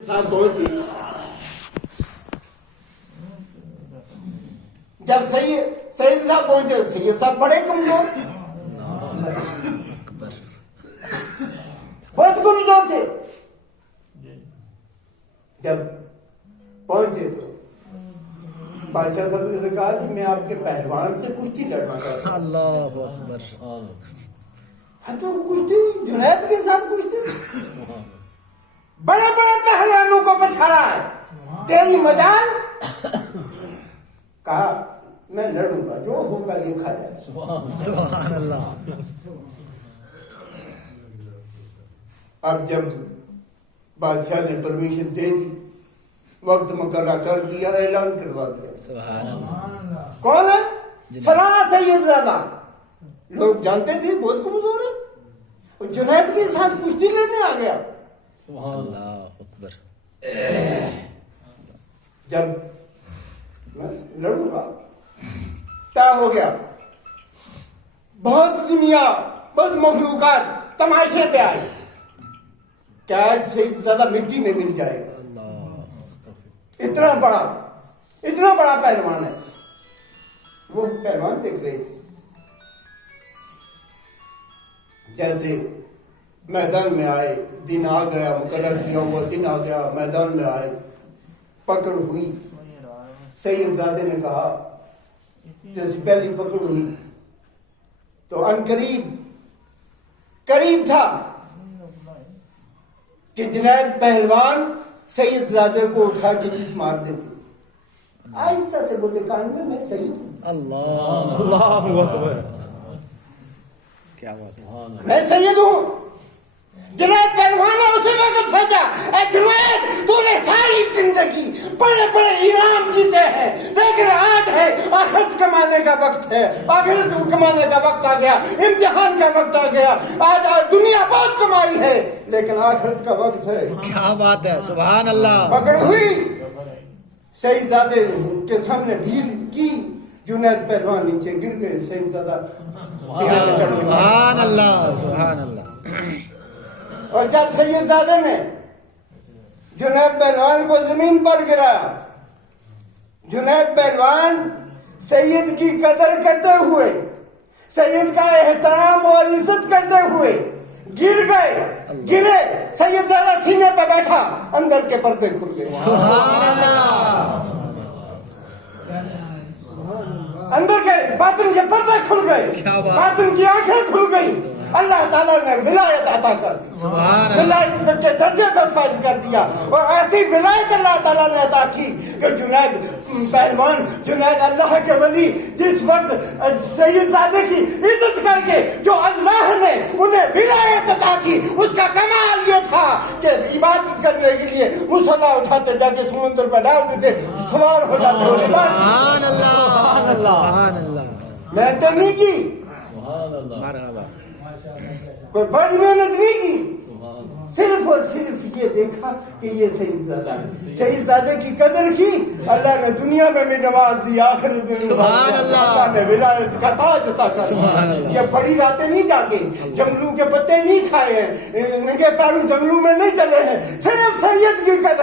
صاحب پہنچی جب سید صاحب پہنچے سید صاحب بڑے کمزور بہت کمزور تھے. جب پہنچے تو بادشاہ صاحب نے کہا کہ میں آپ کے پہلوان سے کشتی لڑنا چاہتا ہوں. اللہ اکبر. ہاں تو کشتی جنید کے ساتھ کشتی بڑے بڑے پہلوانوں کو بچھاڑا ہے تیری مجال. کہا میں لڑوں گا جو ہوگا لکھا جائے. سبحان اللہ. اب جب بادشاہ نے پرمیشن دے دی وقت مقررہ کر دیا اعلان کروا دیا. سبحان اللہ. کون ہے؟ فلاں سید زادہ. لوگ جانتے تھے بہت کمزور ہے اور جنید کے ساتھ کشتی لڑنے آ گیا. اللہ اکبر. جب میں لڑوں گا طے ہو گیا. بہت دنیا بہت مخلوقات تماشے پہ آئی کہ آج سید زیادہ مٹی میں مل جائے گا. اتنا بڑا پہلوان ہے. وہ پہلوان دیکھ رہے تھے جیسے میدان میں آئے. دن آ گیا مقرر کیا ہوا دن آ گیا. میدان میں آئے پکڑ ہوئی. سید زادے نے کہا جیسے پہلی پکڑ ہوئی تو ان قریب تھا کہ جنید پہلوان سید زادے کو اٹھا کے چیخ مار دیتے. آہستہ سے بولے کان میں سید ہوں. اللہ اکبر. کیا بات ہے. میں سید ہوں. جنید پہلوان نے اسی وقت سوچا اے جنید تو نے ساری زندگی بڑے بڑے انعام جیتے ہیں لیکن آج ہے آخرت کمانے کا وقت ہے. آخرت کمانے کا وقت آ گیا. امتحان کا وقت آ گیا. آج دنیا بہت کمائی ہے لیکن آخرت کا وقت ہے. کیا بات ہے. سبحان اللہ. پکڑ ہوئی. سید زادے کے سامنے ڈھیل کی. جنید پہلوان نیچے گر گئے. سید زادہ سبحان اللہ. سبحان اللہ. اور جب سید زادے نے جنید پہلوان کو زمین پر گرایا جنید پہلوان سید کی قدر کرتے ہوئے سید کا احترام اور عزت کرتے ہوئے گرے. سید زادہ سینے پہ بیٹھا. اندر کے پردے کھل گئے. سبحان اللہ. اندر کے باطن کے پردے کھل گئے. باطن کی آنکھیں کھل گئی. اللہ تعالیٰ نے ولایت عطا کر دی. ولایت کے درجے پہ فائز کر دیا. اور ایسی ولایت اللہ تعالیٰ نے عطا کی کہ جنید پہلوان جنید اللہ کے ولی جس وقت سید زادے کی عزت کر کے جو اللہ نے انہیں ولایت عطا کی اس کا کمال یہ تھا کہ عبادت کرنے کے لیے مصلی اٹھاتے جا کے سمندر پہ ڈال دیتے سوار ہو جاتے. سبحان اللہ. سبحان اللہ. محنت نہیں کی. مرحبا. کوئی بڑی محنت نہیں کی. صرف اور صرف یہ دیکھا کہ یہ سید زادہ ہے. سید زادے کی قدر کی. اللہ نے دنیا میں بھی نواز دی. آخرت میں سبحان اللہ. اللہ نے ولایت کا تاج عطا کر دیا. یہ بڑی راتیں نہیں جاگے. جنگلوں کے پتے نہیں کھائے ہیں. ننگے پیروں جنگلوں میں نہیں چلے ہیں. صرف سید کی قدر